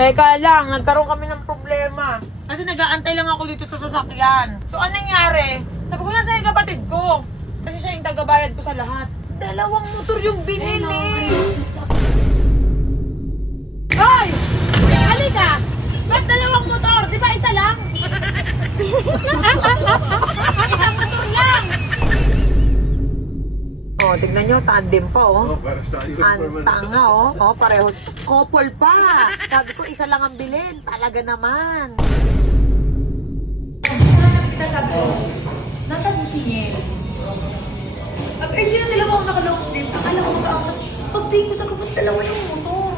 Teka lang, nagkaroon kami ng problema. Kasi nag-aantay lang ako dito sa sasakyan. So, anong nangyari? Sabi ko, nasa yung kapatid ko. Kasi siya yung tagabayad ko sa lahat. Dalawang motor yung binili. Hoy! Halika! Ba't dalawang motor? Di ba isa lang? Isang motor lang! Oh, tignan nyo, tandem pa, oh. Para sa Ang tanga, oh. Oh, pareho. Couple pa. Sabi ko, isa lang ang bilhin. Talaga naman. Sabi ko, nasaan si Niel? Eh, sino dalawa ako nakalawang din? Akala ko mag-aangkas. Pag-take ko sa kapag dalawa yung motor.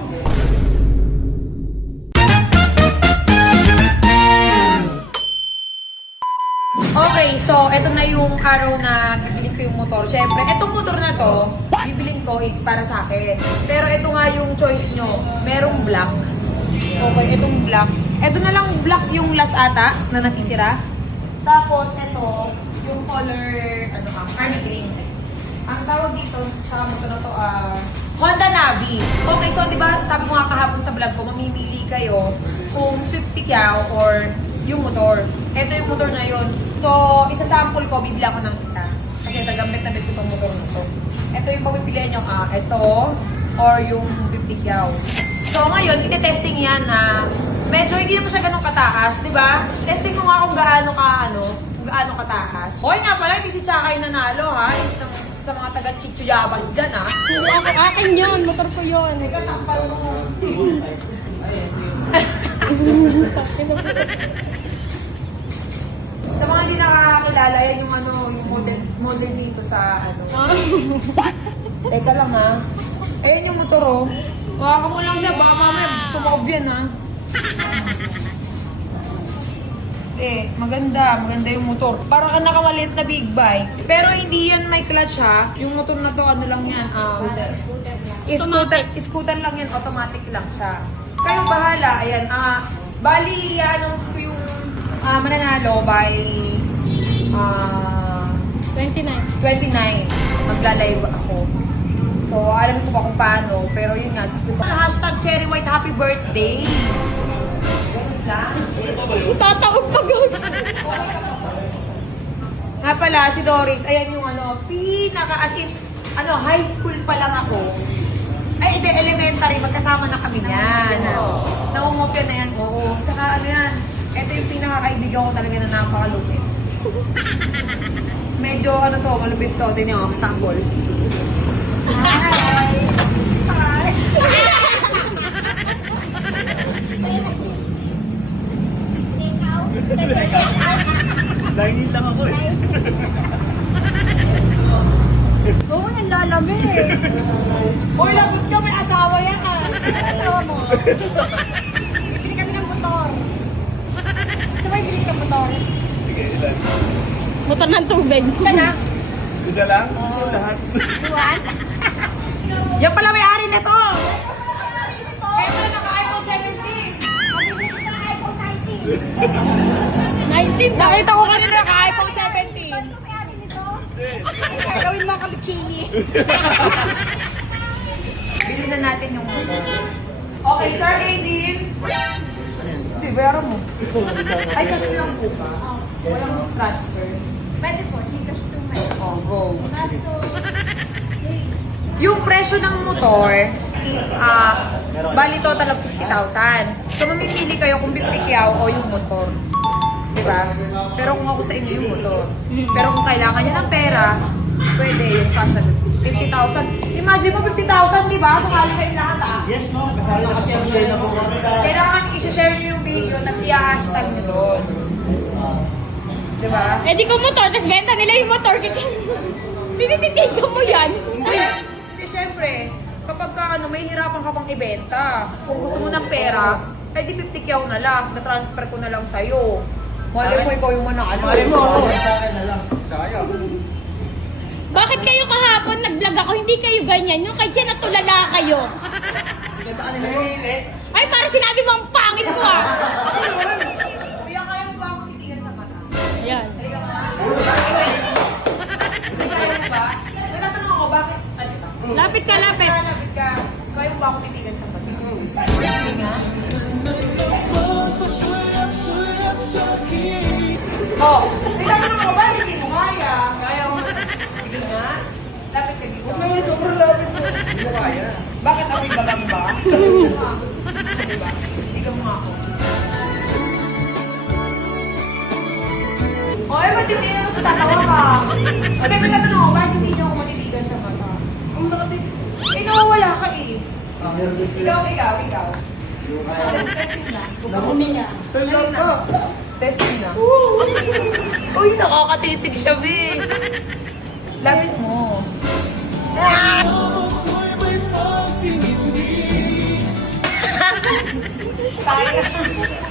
Okay, so eto na yung araw na bibilin ko yung motor. Siyempre, etong motor na to, bibilin ko is para sa akin. Pero ito nga yung choice nyo. Merong black. Okay, itong black. Eto na lang black yung last ata na natitira. Tapos, ito, yung color, army green. Ang tawag dito sa motor na to, Honda Navi. Okay, so di ba sabi ko nga kahapon sa vlog ko, mamimili kayo kung 50 kyaw or yung motor. Ito yung motor na yun. So, isa-sample ko, bibili ako ng isa. Kasi nagamit na bit ko itong motor na to. Ito yung pagpipilian nyo, ito or yung 50 kyaw. So, ngayon, ite-testing yan na medyo hindi naman siya ganun kataas, di ba? Testing ko nga kung gaano kataas. Hoy nga pala, hindi si Chakay nanalo, ha? Sa mga taga-Chichuyabas dyan, ha? Akin yun, motor ko yun. Ika, tampal mo. Sa mga hindi nakakakilala, yan yung yung model dito sa Teka lang, ha? Ayan yung motor, oh. Baka mo lang siya, baka mamaya tumaob yan, ha? Maganda yung motor. Para ka nakamaliit na big bike. Pero hindi yan may clutch, ha? Yung motor na to, ano lang yan? Scooter lang yan, automatic lang siya. Kayo bahala, ayan. Bali, announce ko yung mananalo by 29. 29. Magla-live ako. So, alam ko pa kung paano. Pero yun nga, hashtag Cherry White Happy Birthday. Ganun lang. Tataog pa gawin. Nga pala, si Doris, ayan yung as in, high school pa lang ako. Ay, hindi, elementary, magkasama na kami niyan. Naungopya na yan, oo. Tsaka yan, ito yung pinakakaibigan ko talaga na napakalupit. Medyo, malupit to. Tingnan nyo, sample. Hi! Hi! Dahil lang ako eh. Oo, nanlalamig. Hoy, lagot ka, may asawa yan Asawa mo. Bibili kami ng motor. Gusto mo ibili ka motor? Sige, ilan? Motor ng tubig. Isa na. Isa lang? Gusto lahat. Iwan. Yan pala may-ari nito. Kaya pala naka-iPhone 17. Mabibili ka ng iPhone 19. 19 daw. Nakita ko kanina naka-iPhone 17. Ba't mo may-ari nito? Gawin mo kami chini. Bili na natin yung motor. Okay, Sir Aiden. Hindi, bayaran mo. Ay, cash lang po ba? Walang transfer. Pwede po, Gcash to me. Oh, go. Kaso, Yung presyo ng motor is, bali total of 60,000. So, mamimili kayo kung bibigyaw o yung motor. Diba? Pero kung ako sa inyo yung motor. Pero kung kailangan niya ng pera, pwede yung cash na 50,000. Imagine mo 50,000, diba? Sumali kayo lahat, Yes, ma'am. Kasali na share na po kami. Kailangan i-share niyo yung video, tapos i-hashtag niyo doon. Diba? eh di ko motor, tapos benta nila yung motor. Pinititigan mo yan. Kasi syempre, kapag may hirapan ka pang ibenta, kung gusto mo ng pera, ay di 50 kyaw na lang, na-transfer ko na lang sa'yo. Malay mo, ikaw yung manalo. Malay mo. Sa akin na lang. Sayang. Bakit kayo kahapon nag-vlog ako, hindi kayo ganyan? Yung kaya natulala kayo. Ay, para sinabi mo ang pangit ko ah. Kuya, kaya mo ba ako titigan sa mata? Yan. Kaya mo ba? Natatanong ako, bakit? Lapit ka, lapit. Lapit ka. Kaya mo ba ako titigan sa mata? Hindi nga. Bakit amoy bagang ba? Diba? Tigan mo nga ako. Oy, ba't hindi na tatawa ka? O, may tatanong ako, bakit hindi niyo ako matitigan sa mata? Ang nakatitig. Eh, nawawala ka eh. Ikaw. Testing na. Umi niya. Testing na. Uy, nakakatitig siya, be. Lapit mo.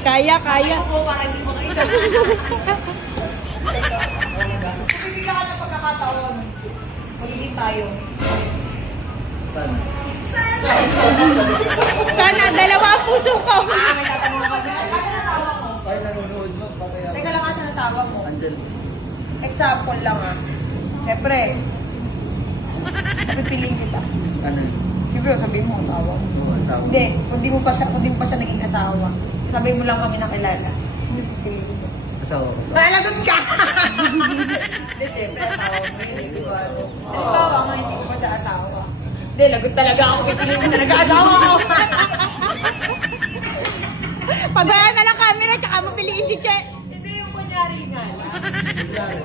Kaya. Ako, para hindi mo kaisa. Bibigyan ka ng pagkakataon. Magiging tayo. Saan? Sana, dalawa ang puso ko. May tatanong ako. Asan asawa mo? Ay, nanonood mo. Patay ako. Teka lang, asan asawa mo? Andyan. Example lang ah. Siyempre, napipiliin kita. Ano? Siyempre, sabihin mo asawa mo. Oo, asawa. Hindi, kung di mo pa siya naging asawa. Sabihin mo lang kami nakilala. Sino pipiliin mo? Asawa ko. Malagot ka! Hindi, siyempre, asawa mo yun. Di ba? Asawa mo, hindi ko pa siya asawa. Hindi, lagot talaga ako. Pipiliin mo talaga asawa ko. Pagbayaan na lang camera, tsaka mapiliin si Che. Hindi yung kunyari nga lang.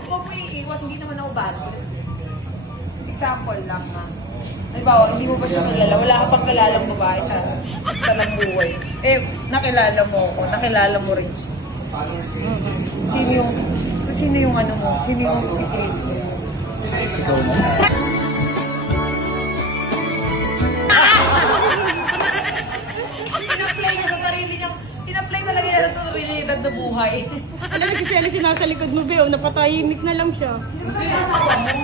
Huwag mo iiwas, hindi naman ako bad. Example lang ha. Halimbawa, hindi mo ba siya kilala? Wala ka pang kilalang babae sa buhay. Eh, nakilala mo ako, nakilala mo rin siya. Sino yung ano mo? Sino yung pipiliin mo? Ikaw na. Pinaplay niya sa sarili niyang, pinaplay talaga niya sa realidad na buhay. Alam mo si Shelly, sinasa likod mo, Beo. Napatahimik na lang siya. Sino ba yung asawa mo?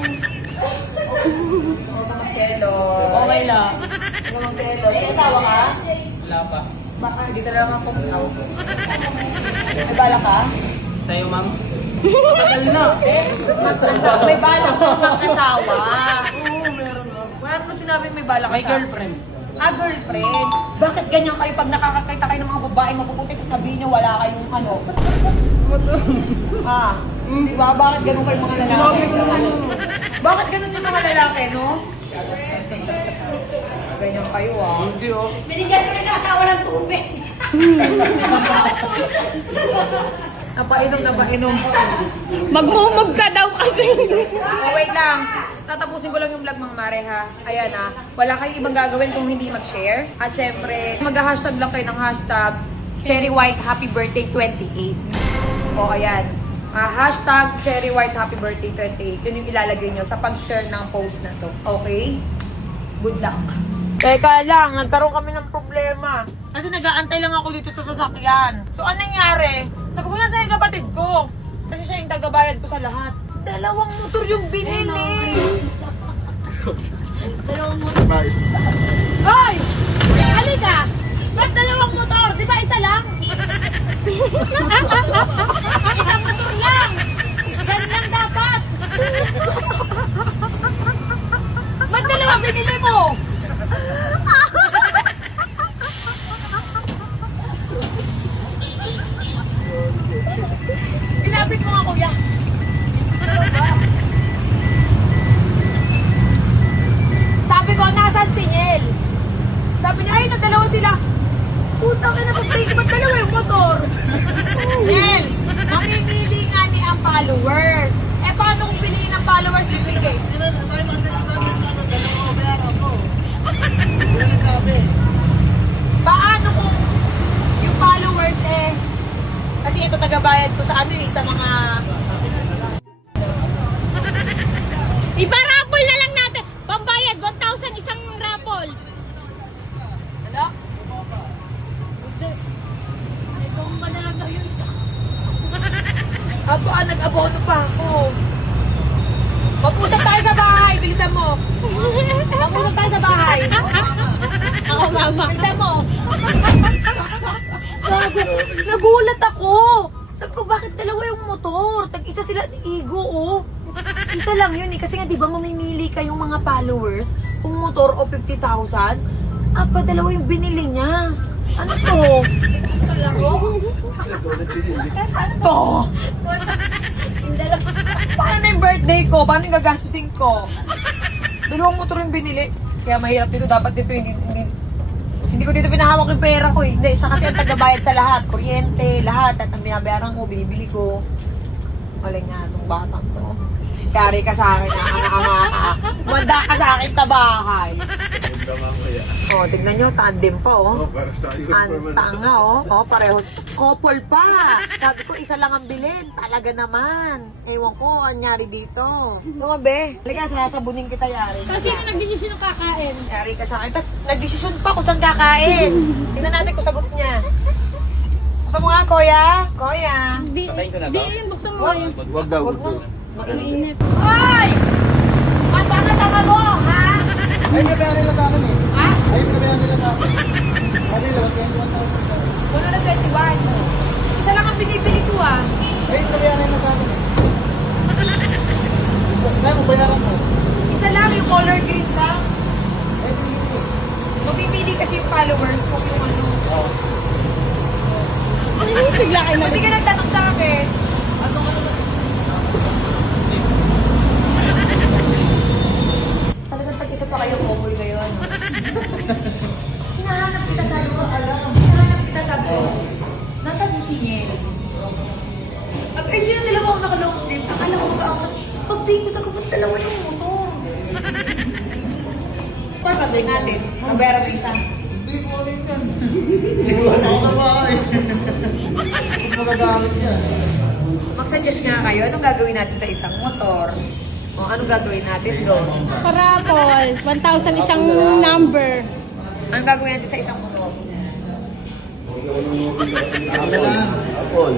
Huwag ka mag-selos. Okay lang. Huwag ka mag-selos. May asawa ka? Wala pa. Baka hindi talaga ako mag-asawa. May bala ka? Sa'yo, ma'am? Matagal na. Mag-asawa. May bala ka mag-asawa. Oo, meron ma'am. Wala naman sinabing may bala ka May sa- girlfriend. Girlfriend. Bakit ganyan kayo pag nakakakita kayo ng mga babae mapuputi sasabihin niyo wala kayong ano? Di ba? Bakit ganun kayo mga lalaki? Sinabi ko naman yun. Bakit ganun yung mga lalaki, no? Ganyan kayo Hindi oh. Binigyan ko rin ng asawa ng tubig. Napainom. Magmumove ka daw kasi. Oh, wait lang. Tatapusin ko lang yung vlog mga mare ha. Ayan ha. Wala kayong ibang gagawin kung hindi mag-share. At syempre, mag-hashtag lang kayo ng hashtag Cherry White Happy Birthday 28. O ayan. Hashtag Cherry White Happy Birthday 28. Yun yung ilalagay nyo sa pag-share ng post na to. Okay? Good luck. Teka lang, nagkaroon kami ng problema. Kasi nag-aantay lang ako dito sa sasakyan. So, anong nangyari? Sabi ko, nasa yung kapatid ko. Kasi siya yung tagabayad ko sa lahat. Dalawang motor yung binili. Dalawang motor. Hoy! Halika! Ba't dalawang motor? Di ba isa lang? Isang motor lang! Ganun lang dapat! Ba't dalawa binili mo? Ilapit mo nga, kuya. Sabi ko, nasan si Niel? Sabi niya, ay, nagdalawa sila. Putang ina, ba't dalawa yung motor? Niel, mamimili nga ni ang followers. Eh, paano kung piliin ang followers ni Bigay? Paano kung yung followers kasi ito tagabayad ko sa ano sa mga... Iparapol na lang natin. Pambayad, 1,000 isang rapol. Ano? Ay, bomba na lang daw yun sa... Apo, nag-abono pa ako. Mag-usap tayo sa bahay, bilisan mo. Mag-usap tayo sa bahay. Ako, mama. Bilisan mo. Nagulat ako. Sabi ko, bakit dalawa yung motor? Tag-isa sila ni Igo, oh. Isa lang yun eh. Kasi nga, di ba mamimili kayong mga followers kung motor o 50,000? Apa, dalawa yung binili niya. Ano to? Ano to? Paano na yung birthday ko? Paano yung gagastusin ko? Dalawang motor yung binili. Kaya mahirap dito. Dapat dito hindi ko dito pinahawak yung pera ko eh. Hindi, siya kasi ang tagabayad sa lahat. Kuryente, lahat. At ang binabayaran ko, binibili ko. Maling nga itong batang to. Kari ka sa akin, manda ka sa akin sa bahay. Oh, tignan nyo, tandem pa oh. Para sa Ang tanga oh. Oh, pareho. Couple pa. Sabi ko, isa lang ang bilhin. Talaga naman. Ewan ko, anyari dito. Mga be, halika, sasabunin kita, Yari. Kasi sino nag-desisyon ng kakain? Yari ka sa akin. Tapos, nag-desisyon pa kung saan kakain. Tingnan natin kung sagot niya. Buksan mo nga, Kuya. Kuya. Di, Patayin ko na to? di yun, buksan mo Wag. yun. Wag daw. Huwag mo. Mainit. Hoy! Ang tanga-tanga mo, ha? Ay, pinabayaran nila sa akin eh. Ha? Ay, pinabayaran nila sa akin. Ano nila? 121,000. Isa lang ang binibili ko, ah. Ay, pinabayaran nila sa akin eh. Kaya kung bayaran mo. Isa lang yung color green lang. Ay, hindi ko. Mapipili kasi yung followers ko yung ano. Oo. Bigla kayo Hindi ka nagtanong sa akin. Talagang pag-isa pa kayo, couple kayo, ano? Hinahanap kita, sabi ko, alam. Hinahanap kita, sabi ko, nasaan si Niel? Ay, yun ang dalawa akong nakalong sleep. Akala ko mag-aapas. Pag-take ko sa kapag dalawa yung motor. Paano gagawin natin? Nabayaran mo isa. Hindi ko ano yun yan. Hindi ko ano sa bahay. Kung magagamit yan. Mag-suggest nga kayo, anong gagawin natin sa isang motor? O anong gagawin natin doon? Parapol, 1,000 isang number. Anong gagawin natin sa isang motor? Ano lang? Apol.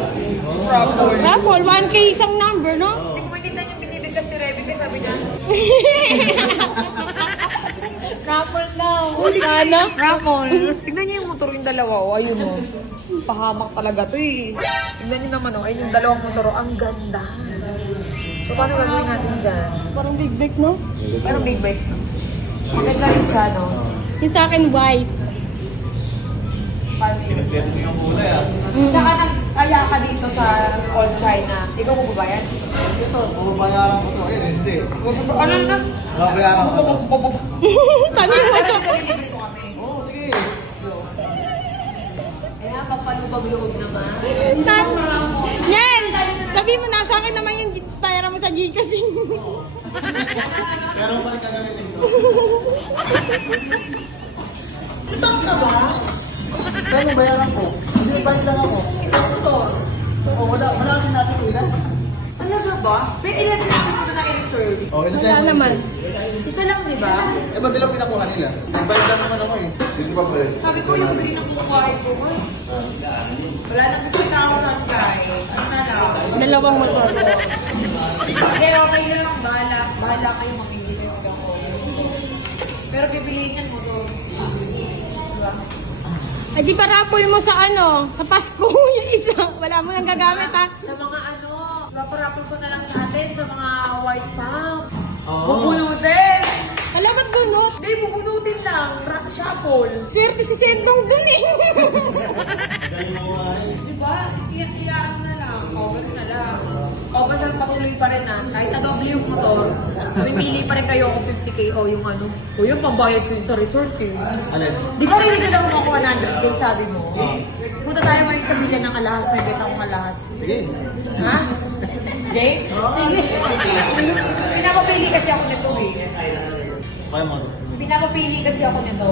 Proper. Parapol, 1K isang number, no? Hindi ko maintindihan yung binibigkas ni Rebe kasi sabi niya, Parapol daw. Ano? Ramon, tignan niyo yung motor yung dalawa, o ayun o. Pahamak talaga to eh. Tignan niyo naman o, ayun yung dalawang motor, o, ang ganda. So paano gagawin natin dyan? Parang big big, no? Parang big bike. Maganda rin siya, no? Yung sa akin, white. Paano yun? Pinagpiyat mo yung kulay ah. Tsaka nag-aya ka dito sa All China. Ikaw magbabayad? Ito, bubayaran ko to. Eh, hindi. Ano na? Babayaran ko to. Paano yung WhatsApp? Libre ko kami. Oo, sige. Kaya papalubag loob naman. Yan! Sabi mo, nasa akin naman yung pera mo sa Gcash. Pero pa rin kagamitin ko. Utang ka ba? Kaya yung bayaran ko. Hindi, bayad lang ako. Isang motor. Oo, wala kasi natin ko ilan. Talaga ba? May ilan natin ito na i-reserve. Oo, ilan Wala naman. Isa lang, di ba? Eh, ba't nila pinakuha nila? Nagbayad lang naman ako eh. Hindi ba pala? Sabi ko yung green ang kukuhain ko. Ay, wala na 50,000 guys. Ano na lang? Dalawang motor. Hindi, okay lang. Bahala kayo mamili kayo hanggang ko. Pero pipiliin yan mo to. Diba? Ay, di parapol mo sa ano? Sa Pasko yung isa. Wala mo nang gagamit, ha? Sa mga ano, paparapol ko na lang sa atin, sa mga white farm. Oo. Bubunutin! Wala ba't bunot? Hindi, bubunutin lang. Shuffle. Swerte si Sendong dun eh. Diba? Iyak-iyak na lang. O, ganun na lang. O, basta patuloy pa rin kahit na doble yung motor, mamimili pa rin kayo kung 50k o yung ano. O yung pambayad ko yun sa resort eh. Alin? Di ba rin na ako 100k sabi mo? Punta tayo ngayon sa bilya ng alahas na kita kong alahas. Sige. Ha? Jay? Pinapapili kasi ako nito eh. Kaya mo. Pinapapili kasi ako nito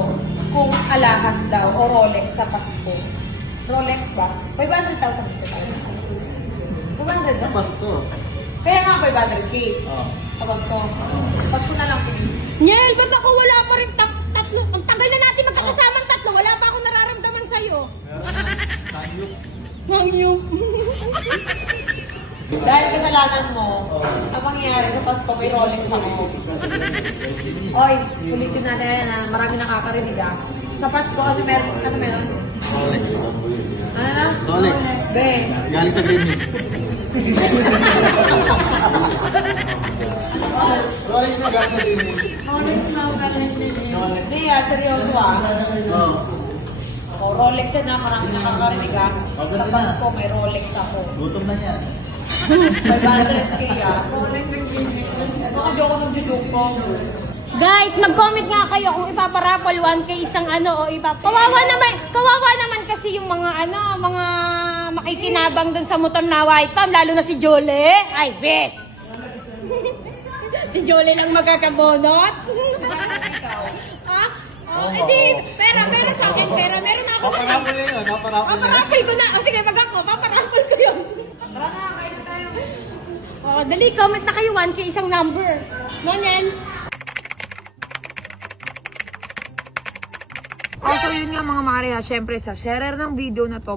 kung alahas daw o Rolex sa Pasko. Rolex ba? 500,000 dito tayo. 500 ba? Pasko. Kaya nga 500k. Oo. Sa Pasko. Pasko na lang pinili. Niel, ba't ako wala pa rin tatlo? Ang tagal na natin magkakasamang tatlo. Wala pa ako nararamdaman sa'yo. Tayo. Hangyo. Dahil kasalanan mo, ang mangyayari sa Pasko may Rolex ako. Oy, ulitin natin na marami nakakarinig ah. Sa Pasko, ano meron? Ano meron? Rolex. Ano na? Rolex. Be. Galing sa Green Hills. Rolex na galing sa Green Hills. Hindi ah, seryoso ah. Oo. O, Rolex yan ah, marami nakakarinig ah. Sa Pasko may Rolex ako. Gutom na niya. 500k ah. Baka di ako nagjujuk ko. Guys, mag-comment nga kayo kung ipaparapol 1K isang ano o kawawa naman kasi yung mga mga makikinabang dun sa motor na white palm, lalo na si Jole. Ay, bes! Si Jole lang magkakabonot. Ha? Oh, edi, pera sa akin, pera. Meron na ako. Paparapol na yun, paparapol na yun. Paparapol ko na. O sige, paparapol ko yun. Tara na, kain na tayo. Oh, dali, comment na kayo 1K isang number. Nonel? So yun nga mga Maria, syempre sa sharer ng video na to,